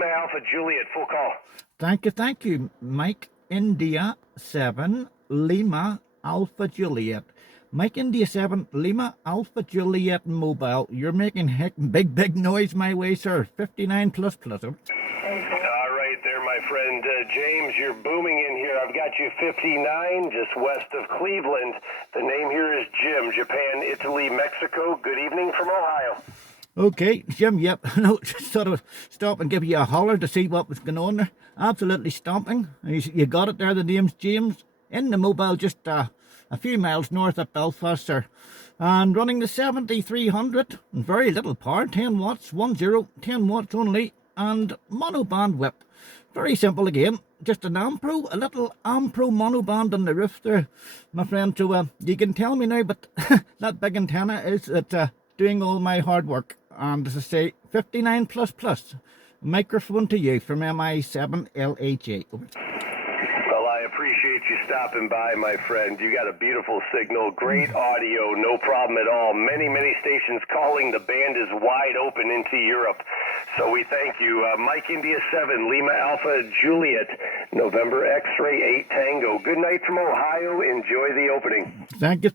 Lima Alpha Juliet, full call. Thank you, Mike India 7 Lima Alpha Juliet. Mike India 7 Lima Alpha Juliet mobile. You're making big noise my way, sir. 59 plus. All right there, my friend. James, you're booming in here. I've got you 59, just west of Cleveland. The name here is Jim, Japan, Italy, Mexico. Good evening from Ohio. Okay, Jim, yep. No, just sort of stop and give you a holler to see what was going on there. Absolutely stomping. You got it there, the name's James. In the mobile just a few miles north of Belfast, sir. And running the 7300, very little power, 10 watts, 10 watts only, and monoband whip. Very simple again, just an Ampro, a little Ampro monoband on the roof there, my friend. So you can tell me now, but that big antenna is doing all my hard work. And as I say, 59 plus. Microphone to you from MI7LHA. Well, I appreciate you stopping by, my friend. You got a beautiful signal, great audio, no problem at all. Many stations calling. The band is wide open into Europe. So we thank you. Mike India 7, Lima Alpha Juliet, November X-Ray 8 Tango. Good night from Ohio. Enjoy the opening. Thank you.